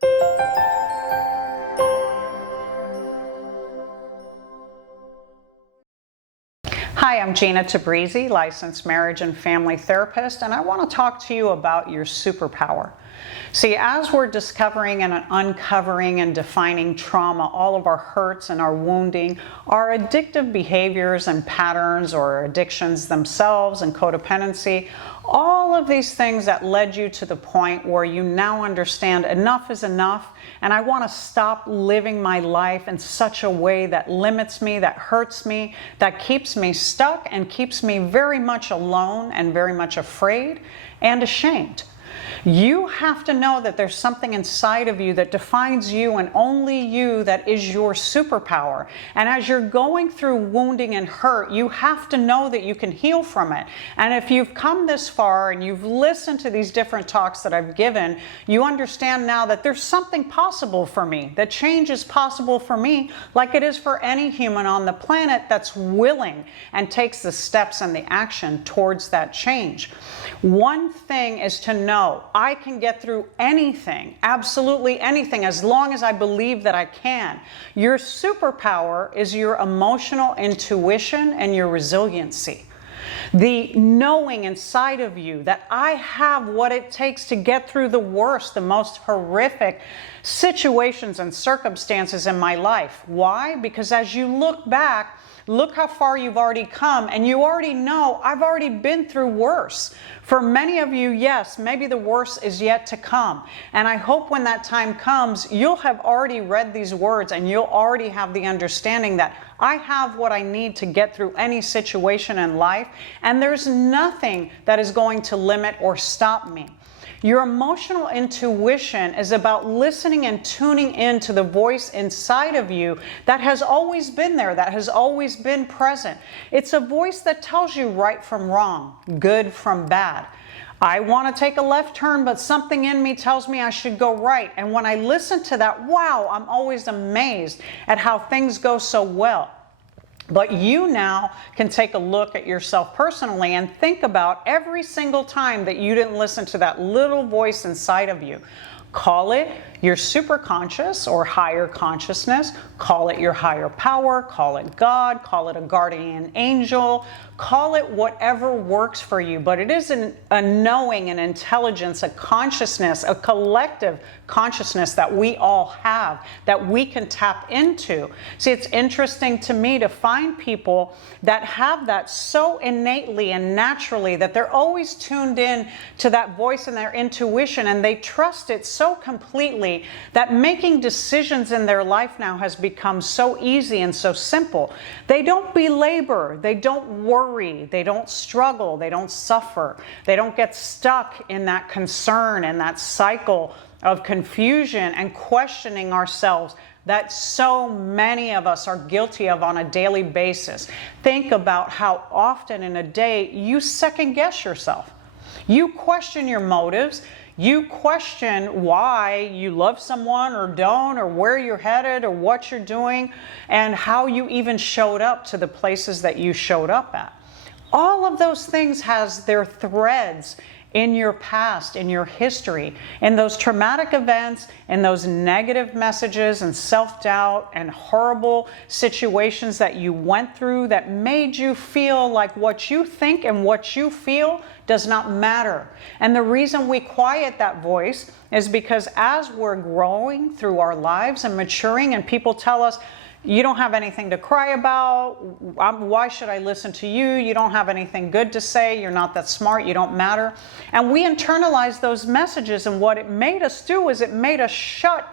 Hi, I'm Gina Tabrizi, licensed marriage and family therapist, and I want to talk to you about your superpower. See, as we're discovering and uncovering and defining trauma, all of our hurts and our wounding, our addictive behaviors and patterns or addictions themselves and codependency, all of these things that led you to the point where you now understand enough is enough, and I want to stop living my life in such a way that limits me, that hurts me, that keeps me stuck and keeps me very much alone and very much afraid and ashamed. You have to know that there's something inside of you that defines you and only you that is your superpower. And as you're going through wounding and hurt, you have to know that you can heal from it. And if you've come this far and you've listened to these different talks that I've given, you understand now that there's something possible for me, that change is possible for me like it is for any human on the planet that's willing and takes the steps and the action towards that change. One thing is to know I can get through anything, absolutely anything, as long as I believe that I can. Your superpower is your emotional intuition and your resiliency. The knowing inside of you that I have what it takes to get through the worst, the most horrific situations and circumstances in my life. Why? Because as you look back, look how far you've already come, and you already know I've already been through worse. For many of you, yes, maybe the worst is yet to come. And I hope when that time comes, you'll have already read these words and you'll already have the understanding that I have what I need to get through any situation in life, and there's nothing that is going to limit or stop me. Your emotional intuition is about listening and tuning in to the voice inside of you that has always been there, that has always been present. It's a voice that tells you right from wrong, good from bad. I want to take a left turn, but something in me tells me I should go right. And when I listen to that, wow, I'm always amazed at how things go so well. But you now can take a look at yourself personally and think about every single time that you didn't listen to that little voice inside of you. Call it your superconscious or higher consciousness, call it your higher power, call it God, call it a guardian angel, call it whatever works for you. But it is a knowing, an intelligence, a consciousness, a collective consciousness that we all have, that we can tap into. See, it's interesting to me to find people that have that so innately and naturally that they're always tuned in to that voice and their intuition, and they trust it so completely that making decisions in their life now has become so easy and so simple. They don't belabor, they don't worry, they don't struggle, they don't suffer, they don't get stuck in that concern and that cycle of confusion and questioning ourselves that so many of us are guilty of on a daily basis. Think about how often in a day you second guess yourself. You question your motives. You question why you love someone or don't, or where you're headed, or what you're doing, and how you even showed up to the places that you showed up at. All of those things has their threads in your past, in your history, in those traumatic events, in those negative messages and self-doubt and horrible situations that you went through that made you feel like what you think and what you feel does not matter. And the reason we quiet that voice is because as we're growing through our lives and maturing, and people tell us, you don't have anything to cry about. Why should I listen to you? You don't have anything good to say. You're not that smart. You don't matter. And we internalize those messages. And what it made us do is it made us shut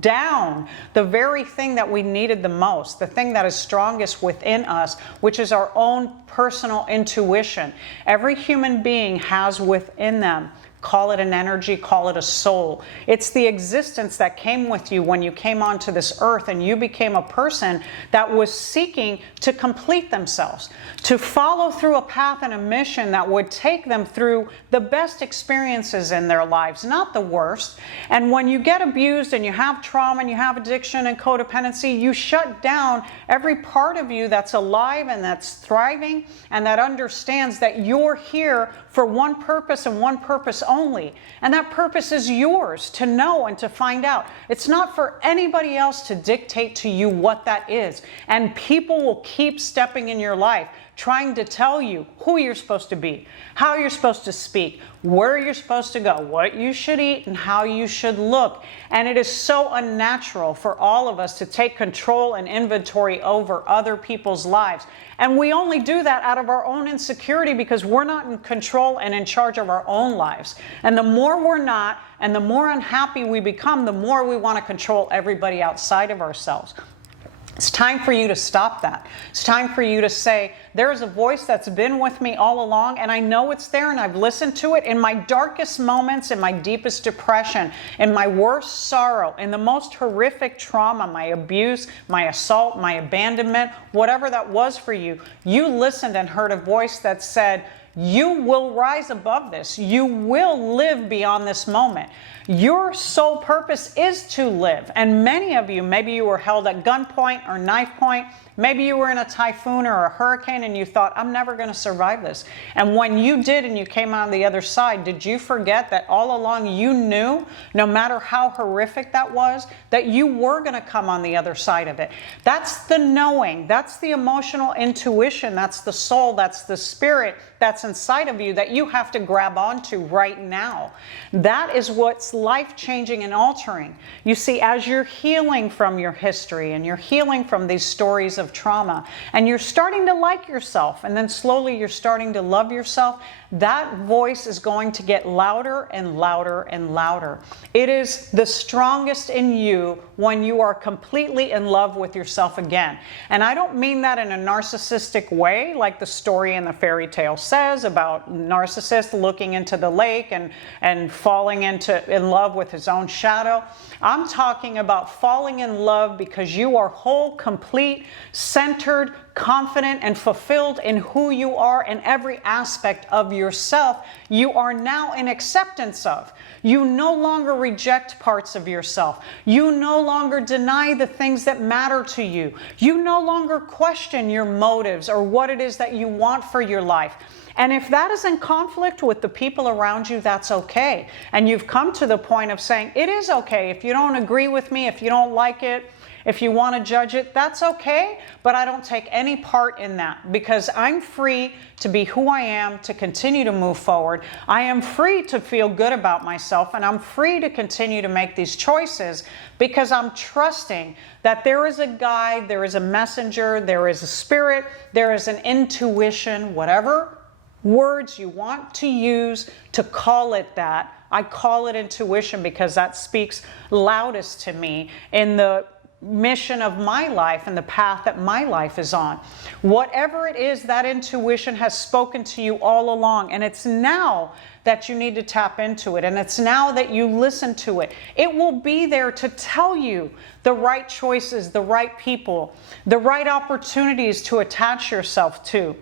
down the very thing that we needed the most, the thing that is strongest within us, which is our own personal intuition. Every human being has within them, call it an energy, call it a soul. It's the existence that came with you when you came onto this earth and you became a person that was seeking to complete themselves, to follow through a path and a mission that would take them through the best experiences in their lives, not the worst. And when you get abused and you have trauma and you have addiction and codependency, you shut down every part of you that's alive and that's thriving and that understands that you're here for one purpose and one purpose only. And that purpose is yours to know and to find out. It's not for anybody else to dictate to you what that is. And people will keep stepping in your life, trying to tell you who you're supposed to be, how you're supposed to speak, where you're supposed to go, what you should eat, and how you should look. And it is so unnatural for all of us to take control and inventory over other people's lives. And we only do that out of our own insecurity because we're not in control and in charge of our own lives. And the more we're not, and the more unhappy we become, the more we want to control everybody outside of ourselves. It's time for you to stop that. It's time for you to say, there is a voice that's been with me all along, and I know it's there, and I've listened to it in my darkest moments, in my deepest depression, in my worst sorrow, in the most horrific trauma, my abuse, my assault, my abandonment, whatever that was for you. You listened and heard a voice that said, you will rise above this. You will live beyond this moment. Your sole purpose is to live. And many of you, maybe you were held at gunpoint or knife point. Maybe you were in a typhoon or a hurricane and you thought, I'm never going to survive this. And when you did and you came out on the other side, did you forget that all along you knew, no matter how horrific that was, that you were going to come on the other side of it? That's the knowing. That's the emotional intuition. That's the soul. That's the spirit that's inside of you that you have to grab onto right now. That is what's life-changing and altering. You see, as you're healing from your history and you're healing from these stories of trauma and you're starting to like yourself and then slowly you're starting to love yourself, that voice is going to get louder and louder and louder. It is the strongest in you when you are completely in love with yourself again. And I don't mean that in a narcissistic way, like the story in the fairy tale says about narcissist looking into the lake and falling in love with his own shadow. I'm talking about falling in love because you are whole, complete, centered, confident, and fulfilled in who you are and every aspect of yourself. You are now in acceptance of. You no longer reject parts of yourself. You no longer deny the things that matter to you. You no longer question your motives or what it is that you want for your life. And if that is in conflict with the people around you, that's okay. And you've come to the point of saying, it is okay. If you don't agree with me, if you don't like it, if you want to judge it, that's okay, but I don't take any part in that because I'm free to be who I am, to continue to move forward. I am free to feel good about myself, and I'm free to continue to make these choices because I'm trusting that there is a guide, there is a messenger, there is a spirit, there is an intuition, whatever words you want to use to call it that. I call it intuition because that speaks loudest to me in the mission of my life and the path that my life is on. Whatever it is, that intuition has spoken to you all along, and it's now that you need to tap into it, and it's now that you listen to it. It will be there to tell you the right choices, the right people, the right opportunities to attach yourself to.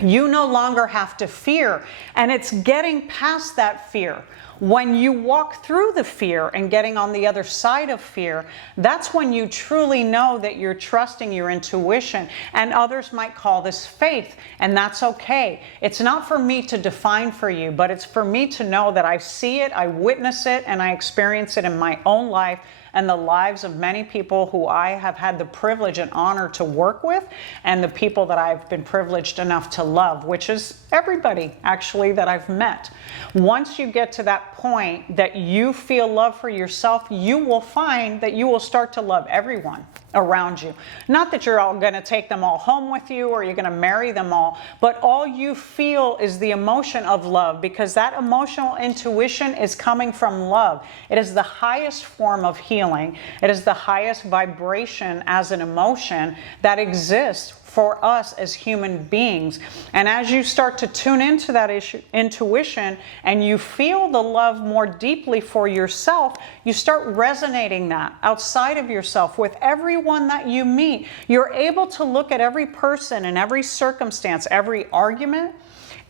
You no longer have to fear, and it's getting past that fear. When you walk through the fear and getting on the other side of fear, that's when you truly know that you're trusting your intuition. And others might call this faith, and that's okay. It's not for me to define for you, but it's for me to know that I see it, I witness it, and I experience it in my own life and the lives of many people who I have had the privilege and honor to work with, and the people that I've been privileged enough to love, which is everybody actually that I've met. Once you get to that point that you feel love for yourself, you will find that you will start to love everyone around you. Not that you're all going to take them all home with you or you're going to marry them all, but all you feel is the emotion of love, because that emotional intuition is coming from love. It is the highest form of healing. It is the highest vibration as an emotion that exists for us as human beings. And as you start to tune into that intuition and you feel the love more deeply for yourself, you start resonating that outside of yourself with everyone that you meet. You're able to look at every person and every circumstance, every argument,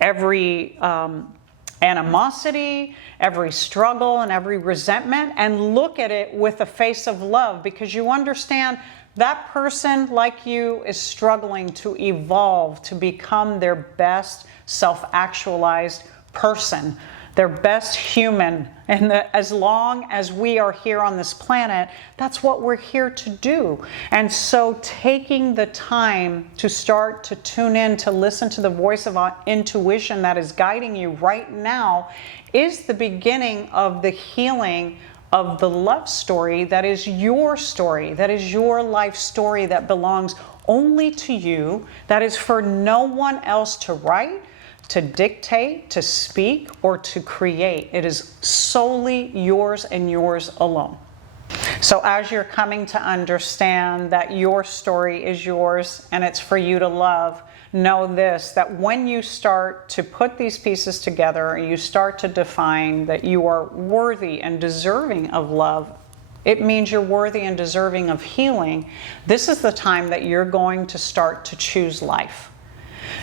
every animosity, every struggle, and every resentment, and look at it with a face of love, because you understand that person, like you, is struggling to evolve to become their best self-actualized person their best human. And as long as we are here on this planet, that's what we're here to do. And so taking the time to start to tune in, to listen to the voice of our intuition that is guiding you right now is the beginning of the healing of the love story that is your life story that belongs only to you, that is for no one else to write, to dictate, to speak, or to create. It is solely yours and yours alone. So as you're coming to understand that your story is yours and it's for you to love, know this, that when you start to put these pieces together and you start to define that you are worthy and deserving of love, it means you're worthy and deserving of healing. This is the time that you're going to start to choose life.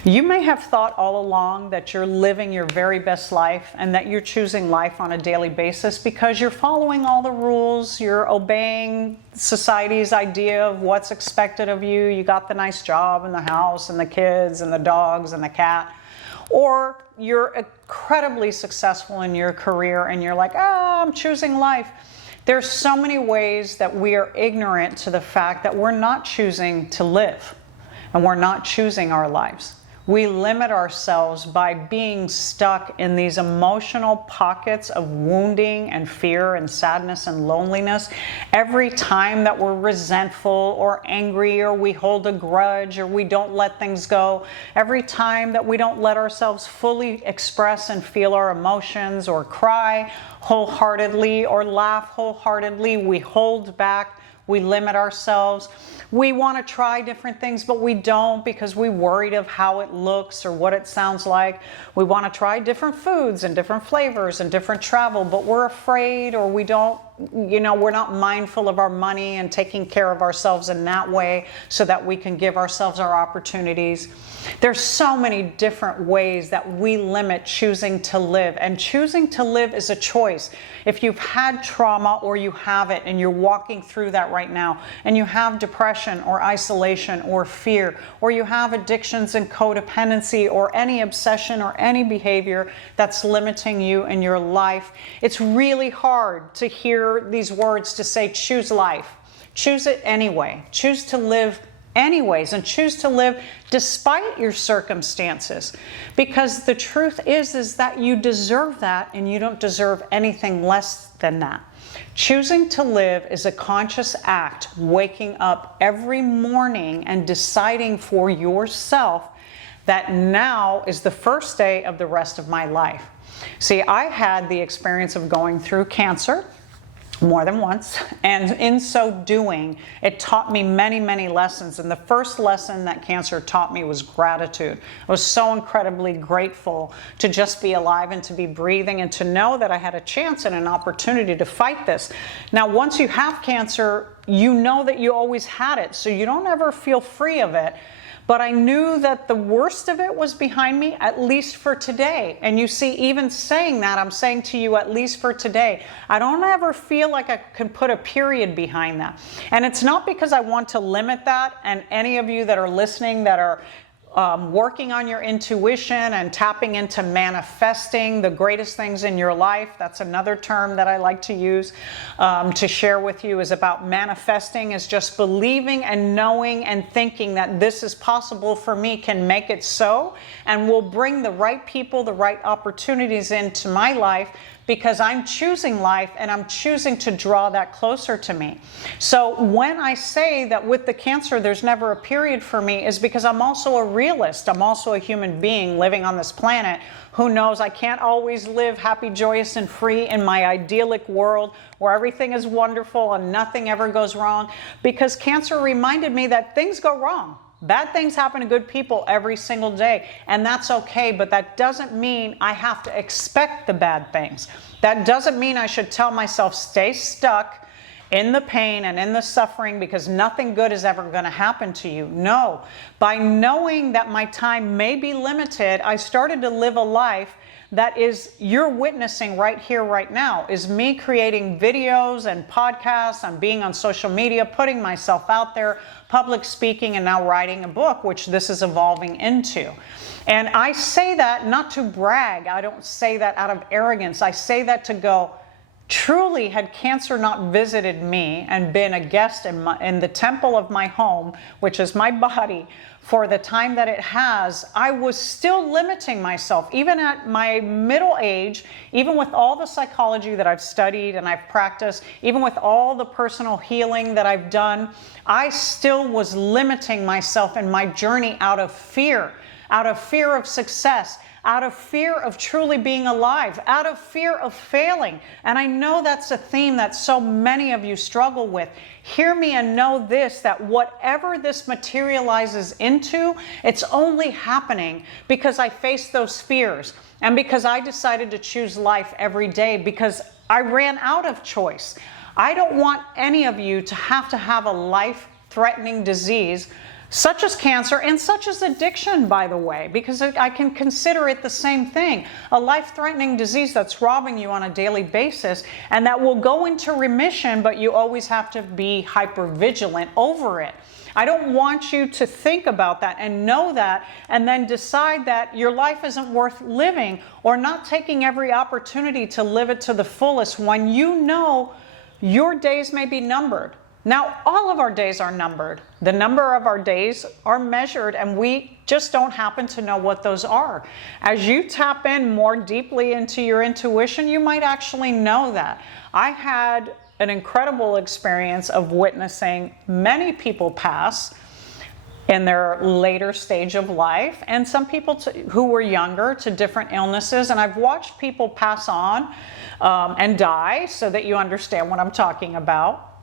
You may have thought all along that you're living your very best life and that you're choosing life on a daily basis because you're following all the rules, you're obeying society's idea of what's expected of you. You got the nice job and the house and the kids and the dogs and the cat. Or you're incredibly successful in your career and you're like, I'm choosing life. There's so many ways that we are ignorant to the fact that we're not choosing to live and we're not choosing our lives. We limit ourselves by being stuck in these emotional pockets of wounding and fear and sadness and loneliness. Every time that we're resentful or angry or we hold a grudge or we don't let things go, every time that we don't let ourselves fully express and feel our emotions or cry wholeheartedly or laugh wholeheartedly, we hold back, we limit ourselves. We want to try different things, but we don't because we're worried of how it looks or what it sounds like. We want to try different foods and different flavors and different travel, but we're afraid or we don't, we're not mindful of our money and taking care of ourselves in that way so that we can give ourselves our opportunities. There's so many different ways that we limit choosing to live, and choosing to live is a choice. If you've had trauma or you have it and you're walking through that right now and you have depression or isolation or fear, or you have addictions and codependency or any obsession or any behavior that's limiting you in your life, it's really hard to hear these words to say, choose life. Choose it anyway. Choose to live anyways, and choose to live despite your circumstances. Because the truth is that you deserve that and you don't deserve anything less than that. Choosing to live is a conscious act, waking up every morning and deciding for yourself that now is the first day of the rest of my life. See, I had the experience of going through cancer more than once, and in so doing, it taught me many, many lessons. And the first lesson that cancer taught me was gratitude. I was so incredibly grateful to just be alive and to be breathing and to know that I had a chance and an opportunity to fight this. Now, once you have cancer, you know that you always had it, so you don't ever feel free of it. But I knew that the worst of it was behind me, at least for today. And you see, even saying that, I'm saying to you, at least for today. I don't ever feel like I can put a period behind that. And it's not because I want to limit that. And any of you that are listening that are working on your intuition and tapping into manifesting the greatest things in your life. That's another term that I like to use to share with you, is about manifesting, is just believing and knowing and thinking that this is possible for me, can make it so, and will bring the right people, the right opportunities into my life, because I'm choosing life and I'm choosing to draw that closer to me. So when I say that with the cancer there's never a period for me, is because I'm also a realist. I'm also a human being living on this planet who knows I can't always live happy, joyous, and free in my idyllic world where everything is wonderful and nothing ever goes wrong, because cancer reminded me that things go wrong. Bad things happen to good people every single day, and that's okay, but that doesn't mean I have to expect the bad things. That doesn't mean I should tell myself, stay stuck in the pain and in the suffering because nothing good is ever going to happen to you. No. By knowing that my time may be limited, I started to live a life that is you're witnessing right here, right now, is me creating videos and podcasts and being on social media, putting myself out there, public speaking, and now writing a book, which this is evolving into. And I say that not to brag. I don't say that out of arrogance. I say that to go, truly, had cancer not visited me and been a guest in the temple of my home, which is my body, for the time that it has, I was still limiting myself, even at my middle age, even with all the psychology that I've studied and I've practiced, even with all the personal healing that I've done, I still was limiting myself in my journey out of fear of success, out of fear of truly being alive, out of fear of failing. And I know that's a theme that so many of you struggle with. Hear me and know this, that whatever this materializes into, it's only happening because I faced those fears and because I decided to choose life every day because I ran out of choice. I don't want any of you to have a life-threatening disease such as cancer and such as addiction, by the way, because I can consider it the same thing. A life-threatening disease that's robbing you on a daily basis and that will go into remission, but you always have to be hyper-vigilant over it. I don't want you to think about that and know that and then decide that your life isn't worth living or not taking every opportunity to live it to the fullest when you know your days may be numbered. Now, all of our days are numbered. The number of our days are measured, and we just don't happen to know what those are. As you tap in more deeply into your intuition, you might actually know that. I had an incredible experience of witnessing many people pass in their later stage of life, and some people who were younger to different illnesses. And I've watched people pass on and die, so that you understand what I'm talking about.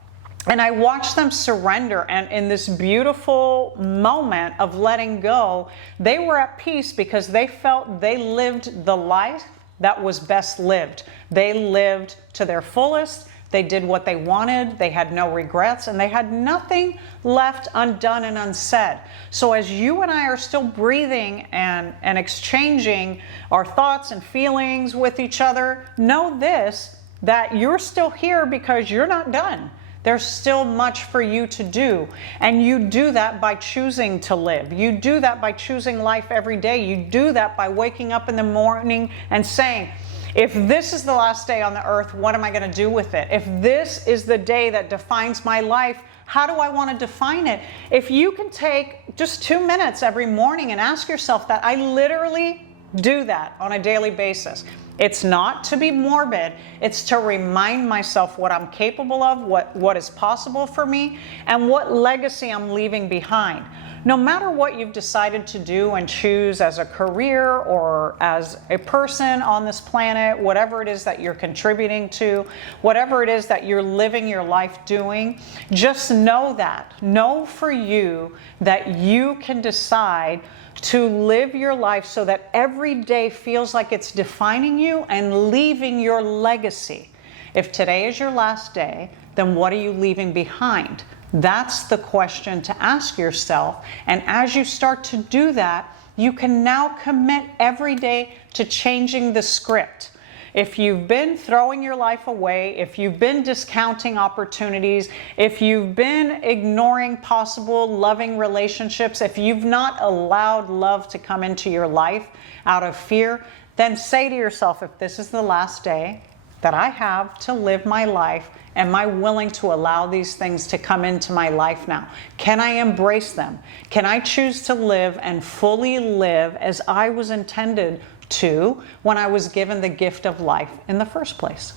And I watched them surrender, and in this beautiful moment of letting go, they were at peace because they felt they lived the life that was best lived. They lived to their fullest. They did what they wanted. They had no regrets, and they had nothing left undone and unsaid. So as you and I are still breathing and exchanging our thoughts and feelings with each other, know this, that you're still here because you're not done. There's still much for you to do. And you do that by choosing to live. You do that by choosing life every day. You do that by waking up in the morning and saying, if this is the last day on the earth, what am I going to do with it? If this is the day that defines my life, how do I want to define it? If you can take just 2 minutes every morning and ask yourself that, I literally do that on a daily basis. It's not to be morbid, it's to remind myself what I'm capable of, what is possible for me, and what legacy I'm leaving behind. No matter what you've decided to do and choose as a career or as a person on this planet, whatever it is that you're contributing to, whatever it is that you're living your life doing, just know that. Know for you that you can decide to live your life so that every day feels like it's defining you and leaving your legacy. If today is your last day, then what are you leaving behind? That's the question to ask yourself. And as you start to do that, you can now commit every day to changing the script. If you've been throwing your life away, if you've been discounting opportunities, if you've been ignoring possible loving relationships, if you've not allowed love to come into your life out of fear, then say to yourself, if this is the last day that I have to live my life, am I willing to allow these things to come into my life now? Can I embrace them? Can I choose to live and fully live as I was intended to when I was given the gift of life in the first place?